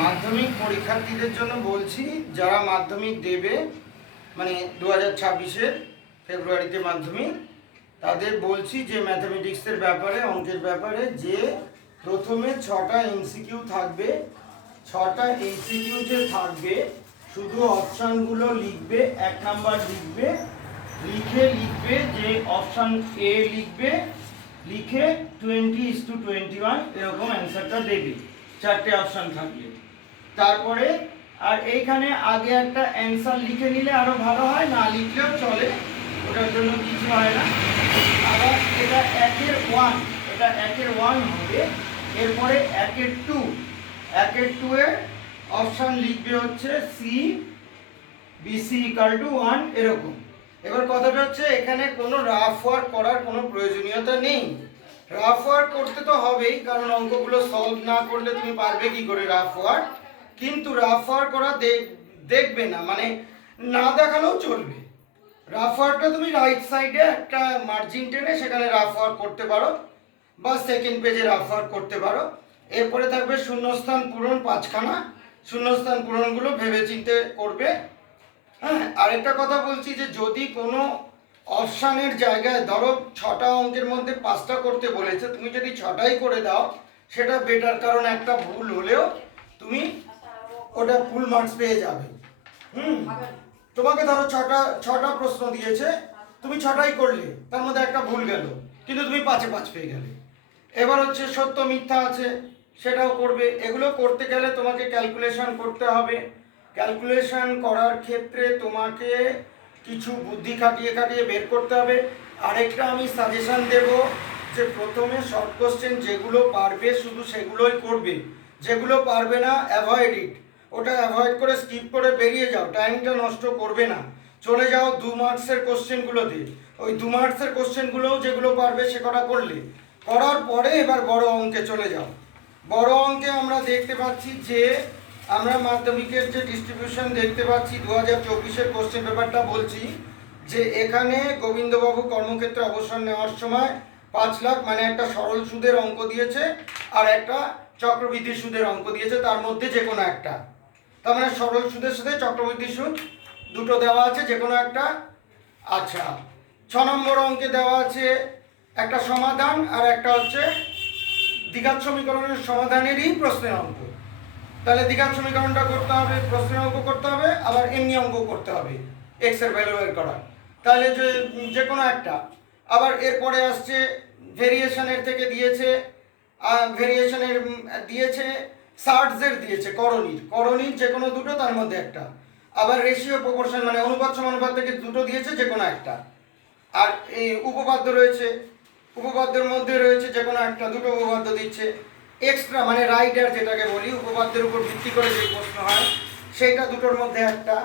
মাধ্যমিক পরীক্ষার্থীদের জন্য বলছি, যারা মাধ্যমিক দেবে মানে 2026-এর ফেব্রুয়ারিতে মাধ্যমিক, তাদের বলছি যে ম্যাথামেটিক্সের ব্যাপারে, অঙ্কের ব্যাপারে, যে প্রথমে 6টা এমসিকিউ থাকবে। 6টা এমসিকিউ যে থাকবে, শুধু অপশানগুলো লিখবে, 1 নাম্বার লিখবে, লিখবে যে অপশান এ লিখবে, লিখে 20:21 এরকম অ্যান্সারটা দেবে। 4টে অপশান থাকলে তারপরে আর এইখানে আগে একটা অ্যান্সার লিখে নিলে আরো ভালো হয়, না লিখলেও চলে, ওটার জন্য কিছু হয় না। আবার এটা 1-এর 1, এটা 1-এর 1 হবে। এরপরে 1-এর 2, 1-এর 2 এর অপশান লিখবে হচ্ছে সি বিসি ইকুয়াল টু 1 এরকম। এবার কথাটা হচ্ছে এখানে কোনো রাফ ওয়ার্ক করার কোনো প্রয়োজনীয়তা নেই। রাফ ওয়ার্ক করতে তো হবেই, কারণ অঙ্কগুলো সলভ না করলে তুমি পারবে কি করে রাফ ওয়ার্ক। কিন্তু রাফ ওয়ার্ক করা দেখবে না, মানে না দেখালেও চলবে। রাফ ওয়ার্কটা তুমি রাইট সাইডে একটা মার্জিন টেনে সেখানে রাফ ওয়ার্ক করতে পারো, বা সেকেন্ড পেজে রাফ ওয়ার্ক করতে পারো। এরপরে থাকবে শূন্যস্থান পূরণ 5খানা। শূন্যস্থান পূরণগুলো ভেবেচিন্তে করবে। হ্যাঁ, আরেকটা কথা বলছি যে যদি কোনো অপশানের জায়গায় ধরো 6টা অঙ্কের মধ্যে 5টা করতে বলেছে, তুমি যদি 6টাই করে দাও সেটা বেটার, কারণ একটা ভুল হলেও তুমি ওটা ফুল মার্কস পেয়ে যাবে। তোমাকে ধরো 6টা প্রশ্ন দিয়েছে, তুমি 6টাই করলে, তার মধ্যে একটা ভুল গেল, কিন্তু তুমি 5-এ 5 পেয়ে গেলে। এবার হচ্ছে সত্য মিথ্যা আছে, সেটাও করবে। এগুলো করতে গেলে তোমাকে ক্যালকুলেশন করতে হবে। ক্যালকুলেশন করার ক্ষেত্রে তোমাকে কিছু বুদ্ধি খাটিয়ে খাটিয়ে বের করতে হবে। আরেকটা আমি সাজেশন দেব যে প্রথমে শর্ট কোশ্চেন যেগুলো পারবে শুধু সেগুলোই করবে, যেগুলো পারবে না অ্যাভয়েড ইট, ওটা অ্যাভয়েড করে স্কিপ করে বেরিয়ে যাও, টাইমটা নষ্ট করবে না। চলে যাও 2 মার্কসের কোশ্চেনগুলোতে, ওই 2 মার্কসের কোশ্চেনগুলোও যেগুলো পারবে সে কটা করলে, করার পরে এবার বড় অঙ্কে চলে যাও। বড় অঙ্কে আমরা দেখতে পাচ্ছি যে আমরা মাধ্যমিকের যে ডিস্ট্রিবিউশন দেখতে পাচ্ছি 2024-এর কোশ্চেন পেপারটা বলছি যে এখানে গোবিন্দবাবু কর্মক্ষেত্রে অবসর নেওয়ার সময় 5 লাখ মানে একটা সরল সুদের অঙ্ক দিয়েছে আর একটা চক্রবৃদ্ধি সুদের অঙ্ক দিয়েছে, তার মধ্যে যে কোনো একটা। তার মানে সরল সুদের সাথে চক্রবৃদ্ধি সুদ দুটো দেওয়া আছে, যে কোনো একটা। আচ্ছা, 6 নম্বর অঙ্কে দেওয়া আছে একটা সমাধান আর একটা হচ্ছে দ্বিঘাত সমীকরণের সমাধানেরই প্রশ্নের অঙ্ক। তাহলে দ্বিঘাত সমীকরণটা করতে হবে, প্রশ্নের অঙ্ক করতে হবে, আবার এমনি অঙ্ক করতে হবে এক্স এর ভ্যালু বের করা। তাহলে যে কোনো একটা। আবার এরপরে আসছে ভেরিয়েশনের থেকে দিয়েছে, ভেরিয়েশনের দিয়েছে, সার্টসের দিয়েছে, করণীর যে কোনো দুটো, তার মধ্যে একটা। আবার রেশিও প্রপোর্শন মানে অনুপাত সমানুপাত থেকে দুটো দিয়েছে, যে কোনো একটা। আর এই উপপাদ্য রয়েছে, উপপাদ্যের মধ্যে রয়েছে যে কোনো একটা, দুটো উপপাদ্য দিচ্ছে। এক্সট্রা মানে রাইটার যেটাকে বলি, উপপাদ্যের উপর ভিত্তি করে যে প্রশ্ন হয় সেইটা দুটোর মধ্যে একটা।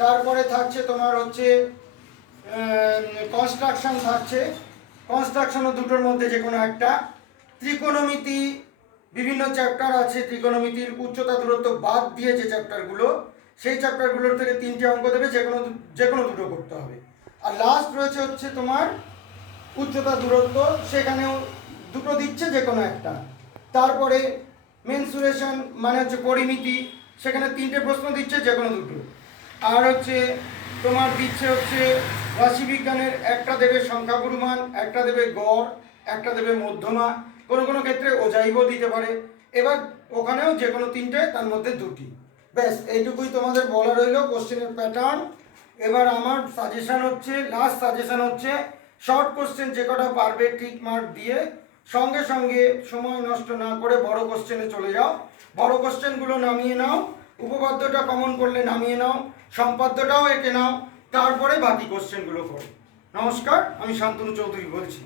তারপরে থাকছে তোমার হচ্ছে কনস্ট্রাকশন থাকছে, কনস্ট্রাকশনও দুটোর মধ্যে যে কোনো একটা। ত্রিকোণমিতি বিভিন্ন চ্যাপ্টার আছে, ত্রিকোণমিতির উচ্চতা দূরত্ব বাদ দিয়ে যে চ্যাপ্টারগুলো, সেই চ্যাপ্টারগুলোর থেকে 3টে অঙ্ক দেবে, যে কোনো দুটো করতে হবে। আর লাস্ট রয়েছে হচ্ছে তোমার উচ্চতা দূরত্ব, সেখানেও দুটো দিচ্ছে, যে কোনো একটা। তারপরে মেনসুরেশন মানে হচ্ছে পরিমিতি, সেখানে 3টে প্রশ্ন দিচ্ছে, যে কোনো দুটো। আর হচ্ছে তোমার দিচ্ছে হচ্ছে রাশিবিজ্ঞানের একটা দেবে সংখ্যাগুরুমান, একটা দেবে গড়, একটা দেবে মধ্যমা, কোনো কোনো ক্ষেত্রে অজাইব দিতে পারে। এবার ওখানেও যে কোনো 3টে, তার মধ্যে 2টি। ব্যাস এইটুকুই তোমাদের বলা রইল কোশ্চেনের প্যাটার্ন। এবার আমার সাজেশন হচ্ছে, লাস্ট সাজেশন হচ্ছে, শর্ট কোশ্চেন যে কটা পারবে টিক মার্ক দিয়ে সঙ্গে সঙ্গে সময় নষ্ট না করে বড় কোশ্চেনে চলে যাও। বড় কোশ্চেনগুলো নামিয়ে নাও, উপপাদ্যটা কমন করলে নামিয়ে নাও, সম্পাদ্যটাও এঁকে নাও, তারপরে বাকি কোশ্চেনগুলো করো। নমস্কার, আমি শান্তনু চৌধুরী বলছি।